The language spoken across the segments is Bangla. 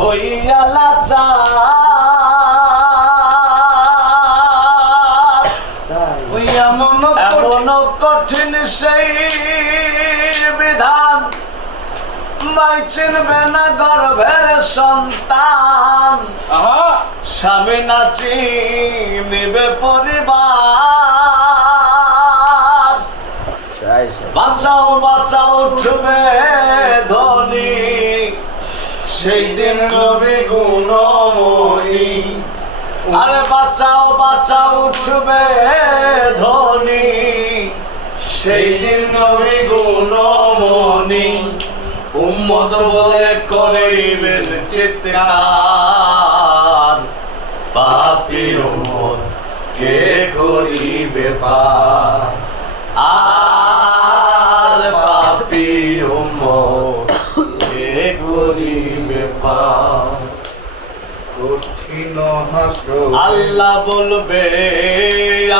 হইয়া লাচার এমন কঠিন সেই বিধান মাই চিনবে না গর্ভের সন্তান স্বামী না চিনিবে পরিবার বাঁচাও বাঁচাও উঠবে ধনী সেই দিন নবী গুণময়ী আরে বাঁচাও বাঁচাও উঠবে ধনী সেই দিন নবী গুণময়ী উম্মত বলে করিবেন চিৎকার পাপী উম্মত কে করিবে পার আর পাপী উম্মত কে করিবে পার কঠিন হাসর আল্লাহ বলবে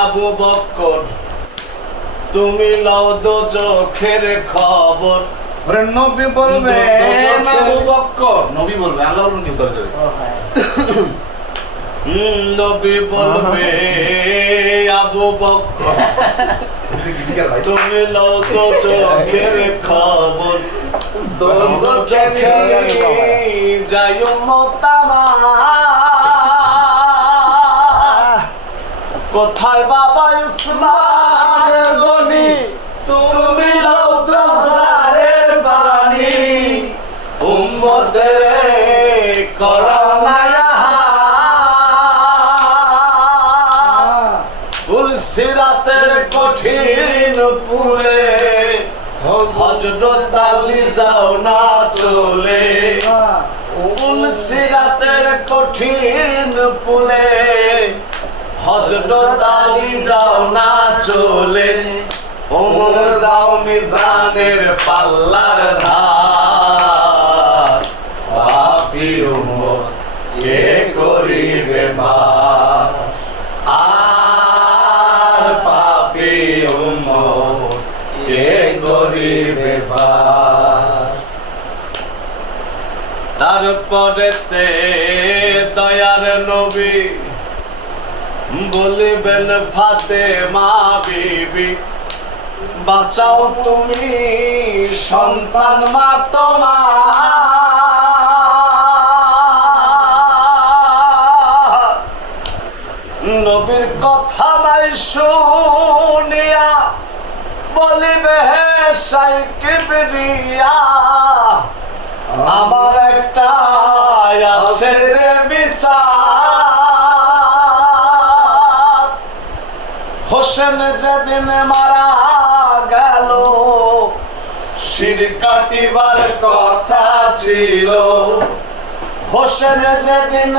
আবু বকর তুমি লও দোজখের খবর নবী বলবে আবু বকর নবী বলবে আল্লাহ বলবেন কি সরি নবী বলবে আবু বকর তুমি লও দোজখের খবর দোজখে যাই উম্মতামা কোথায় বাবা উসমান গনি তুমি লও দোসারের বাণী উম্মতের করাও না ফুলসিরাতের কঠিন পুরে হযরত আলী যাও না চলে ফুলসিরাতের কঠিন পুরে হযরত আলী যাও না চলে ওমর যাও মিজানের পাল্লার ধার পাপী উম্মত কে করিবে পার আর পাপী উম্মত কে করিবে পার তারপরেতে দয়ার নবী বলিবেন ফাতেমা বিবি বাঁচাও তুমি সন্তান মা তোমার নবীর কথা নাই শুনিয়া বলিবে হে সাইকিবরিয়া আমার একটা আছে রে বিচার হোসেন যেদিন মারা গেল শির কাটিবার কথা ছিল হোসেন যেদিন